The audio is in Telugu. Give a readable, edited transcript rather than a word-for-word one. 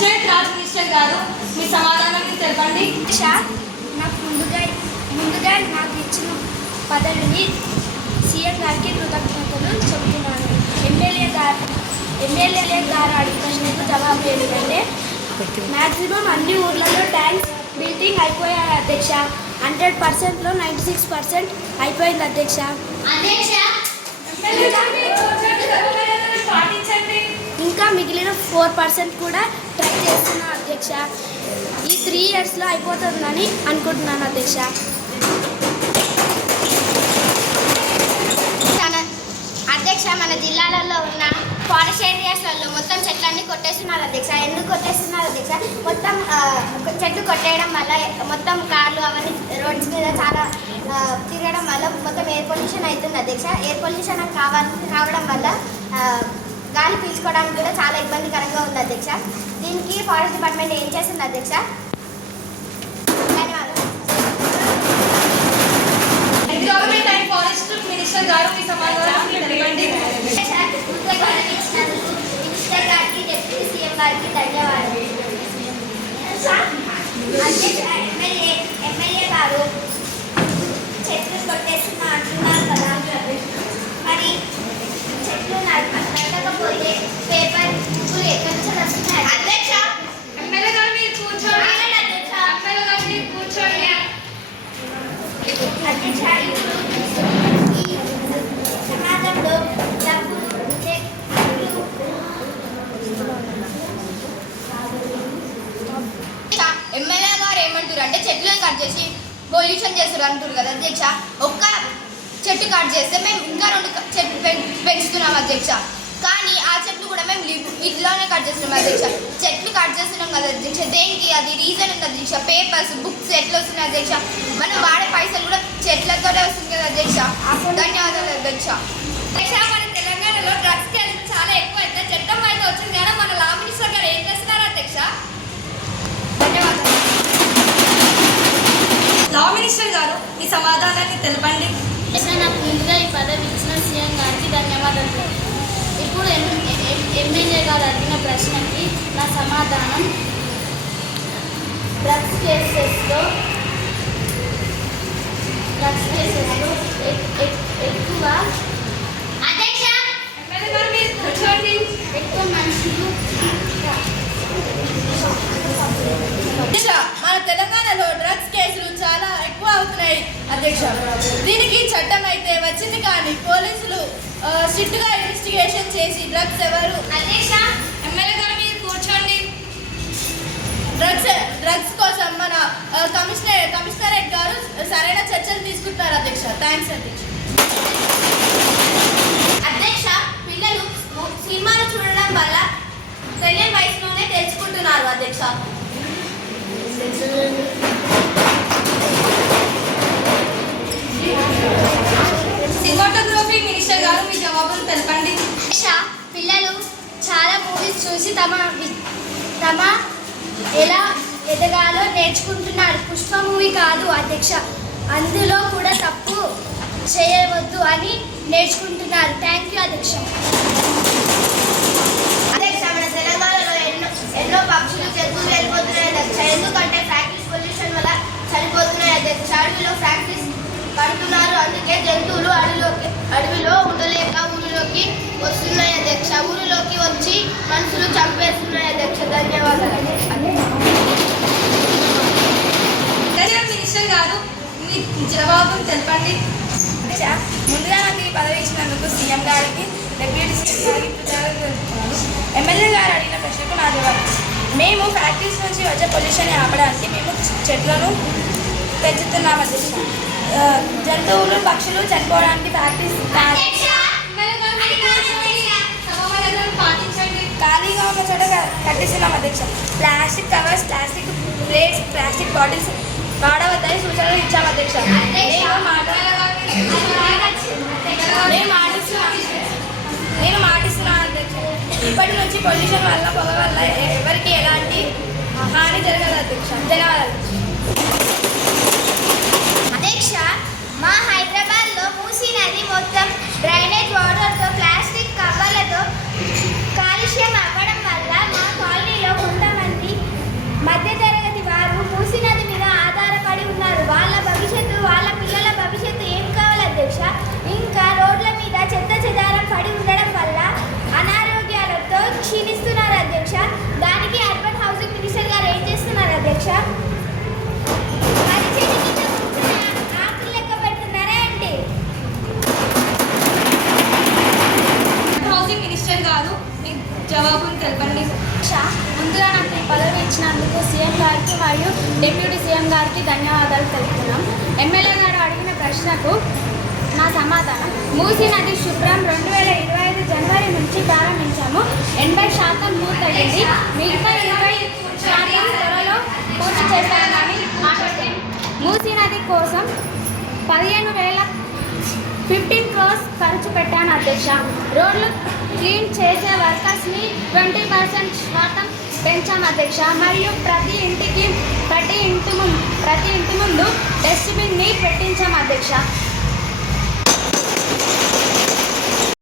రాజ్ మినిస్టర్ గారు మీ సమాధానాన్ని తెలపండి. నాకు ముందుగా నాకు ఇచ్చిన పదవిని సీఎం గారికి కృతజ్ఞతలు చెబుతున్నాను. ఎమ్మెల్యే గారు అడిగిన ప్రశ్నకు జవాబు ఏమిటంటే మ్యాక్సిమం అన్ని ఊర్లలో ట్యాంక్స్ బిల్డింగ్ అయిపోయాయి అధ్యక్ష. 100%లో 96% అయిపోయింది అధ్యక్ష. ఇంకా మిగిలిన 4% కూడా ట్రై చేస్తున్నా అధ్యక్ష. ఈ 3 ఇయర్స్లో అయిపోతుందని అనుకుంటున్నాను అధ్యక్ష. అధ్యక్ష, మన జిల్లాలలో ఉన్న ఫారెస్ట్ ఏరియాస్లలో మొత్తం చెట్లన్నీ కొట్టేస్తున్నారు అధ్యక్ష. ఎందుకు కొట్టేస్తున్నారు అధ్యక్ష? మొత్తం చెట్లు కొట్టేయడం వల్ల మొత్తం కార్లు అవన్నీ రోడ్స్ మీద చాలా తిరగడం వల్ల మొత్తం ఎయిర్ పొల్యూషన్ అవుతుంది అధ్యక్ష. ఎయిర్ పొల్యూషన్ కావడం వల్ల గాలి పీల్చుకోవడానికి కూడా చాలా ఇబ్బందికరంగా ఉంది అధ్యక్ష. దీనికి ఫారెస్ట్ డిపార్ట్మెంట్ ఏం చేస్తుంది అధ్యక్ష? ఫారెస్ట్ మినిస్టర్ గారు మీ సమాధానాన్ని తెలపండి. మినిస్టర్ గారికి, డిప్యూటీ సీఎం గారికి ధన్యవాదాలు. అధ్యక్ష, ఎమ్మెల్యే గారు చెట్లు కొట్టేస్తున్నా అంటున్నారు కదా, మరి చెట్లు నడకపోతే పేపర్ బుక్కులు ఎక్కడి నుంచి వస్తున్నాయి అధ్యక్ష? ఎమ్మెల్యే గారు మీరు కూర్చోండి. అధ్యక్ష, ఎమ్మెల్యే గారు మీరు కూర్చోండి. అధ్యక్ష, ఈ సమాజంలో ఎమ్మెల్యే గారు ఏమంటారు అంటే చెట్లను కట్ చేసి పొల్యూషన్ చేస్తారు అంటారు కదా అధ్యక్ష. ఒక్క చెట్టు కట్ చేస్తే మేము ఇంకా 2 చెట్లు పెంచుతున్నాం అధ్యక్ష. కానీ ఆ చెట్లు కూడా మేము వీటిలోనే కట్ చేస్తున్నాం అధ్యక్ష. చెట్లు కట్ చేస్తున్నాం కదా అధ్యక్ష, దేనికి? అది రీజన్ ఉంది అధ్యక్ష. పేపర్స్, బుక్స్ ఎట్లా వస్తున్నాయి అధ్యక్ష? మనం వాడే పైసలు కూడా చెట్లతోనే వస్తుంది కదా అధ్యక్ష. ధన్యవాదాలు అధ్యక్ష. మన తెలంగాణలో డ్రగ్స్ కేసులు చాలా ఎక్కువ అయితే చట్టం అయితే వచ్చింది కదా, మన లా మినిస్టర్ గారు ఏం చేస్తున్నారు అధ్యక్ష? ధన్యవాదాలు. లా మినిస్టర్ గారు మీ సమాధానాన్ని తెలపండి. నాకు ముందుగా ఈ పదవి ఇచ్చిన సీఎం గారికి ధన్యవాదాలు. ఇప్పుడు ఎమ్మెల్యే గారు అడిగిన ప్రశ్నకి నా సమాధానం డ్రగ్స్ కేసెస్లో ఎక్కువ అధ్యక్ష, ఎమ్మెల్యే గారు మీరు కూర్చోండి. ఎక్కువ మనుషులు మన తెలంగాణలో డ్రగ్స్ కేసులు చాలా ఎక్కువ అవుతున్నాయి అధ్యక్ష. దీనికి చట్టం అయితే వచ్చింది కానీ పోలీసులు స్ట్రిక్ట్గా ఇన్వెస్టిగేషన్ చేసి డ్రగ్స్ ఎవరు అధ్యక్ష, ఎమ్మెల్యే గారు మీరు కూర్చోండి. డ్రగ్స్ కోసం మన కమిషనరేట్ గారు సరైన చర్చలు తీసుకుంటున్నారు అధ్యక్ష. థ్యాంక్స్ అధ్యక్ష. అధ్యక్ష, పిల్లలు సినిమాలు చూడడం వల్ల తెలియని వయసులోనే తెలుసుకుంటున్నారు అధ్యక్ష. సినిమాటోగ్రఫీ మినిస్టర్ గారు మీ జవాబులు తెలపండి. పిల్లలు చాలా మూవీస్ చూసి తమ ఎలా ఎదగాలో నేర్చుకుంటున్నారు. పుష్ప మూవీ కాదు అధ్యక్ష, అందులో కూడా తప్పు చేయవద్దు అని నేర్చుకుంటున్నారు. థ్యాంక్ యూ అధ్యక్ష. అధ్యక్ష, మన తెలంగాణలో ఎన్నో పక్షులు, జంతువులు వెళ్ళిపోతున్నాయి అధ్యక్ష. ఎందుకంటే ఫ్యాక్టరీస్ పొల్యూషన్ వల్ల చనిపోతున్నాయి అధ్యక్ష. అడవిలో ఫ్యాక్టరీస్ కడుతున్నారు, అందుకే జంతువులు అడవిలో ఉండలేక ఊరిలోకి వస్తున్నాయి అధ్యక్ష. ఊరిలోకి వచ్చి మనుషులు చంపేస్తున్నాయి అధ్యక్ష. ధన్యవాదాలు. మినిస్టర్ గారు మీ జవాబులు తెలపండి. ముందుగా నాకు ఈ పదవి ఇచ్చినందుకు సీఎం గారికి, డిప్యూటీ సీఎం గారికి కృతజ్ఞతలు తెలుపుతున్నాను. ఎమ్మెల్యే గారు అడిగిన ప్రశ్నకు నా జవాబు మేము ఫ్యాక్టరీస్ నుంచి వచ్చే పొల్యూషన్ ఆపడానికి మేము చెట్లను పెంచుతున్నాం అధ్యక్ష. జంతువులు, పక్షులు చనిపోవడానికి ఫ్యాక్టరీస్ ఖాళీగా ఉన్న చోట కట్టిస్తున్నాం అధ్యక్ష. Plastic covers, plastic plates, plastic bottles వాడవద్దని సూచనలు ఇచ్చాం అధ్యక్ష. నేను మాటిస్తున్నాను అధ్యక్ష. ఇప్పటి నుంచి పొల్యూషన్ వల్ల, పొగ వల్ల ఎవరికి ఎలాంటి హాని జరగదు అధ్యక్ష. ధన్యవాదాలు అధ్యక్ష. మా హైదరాబాద్లో మూసీ నది మొత్తం డ్రైనేజ్ వాటర్తో, ప్లాస్టిక్ కవర్లతో కాలుష్యం అవ్వడం వల్ల మా కాలనీలో కొంతమంది ధన్యవాదాలు తెలుపుతున్నాం. ఎమ్మెల్యే గారు అడిగిన ప్రశ్నకు నా సమాధానం: మూసీ నది శుభ్రం 2025 జనవరి నుంచి ప్రారంభించాము. 80% పూర్తయింది. మిగతా 20% త్వరలో పూర్తి చేస్తామని ఆశిస్తున్నాం. మూసీ నది కోసం 15 crores ఖర్చు పెట్టాను అధ్యక్ష. రోడ్లు క్లీన్ చేసే వర్కర్స్ని 20% శాతం పెంచాం అధ్యక్ష. మరియు ప్రతి ఇంటి ముందు డస్ట్బిన్ని పెట్టించాం అధ్యక్ష.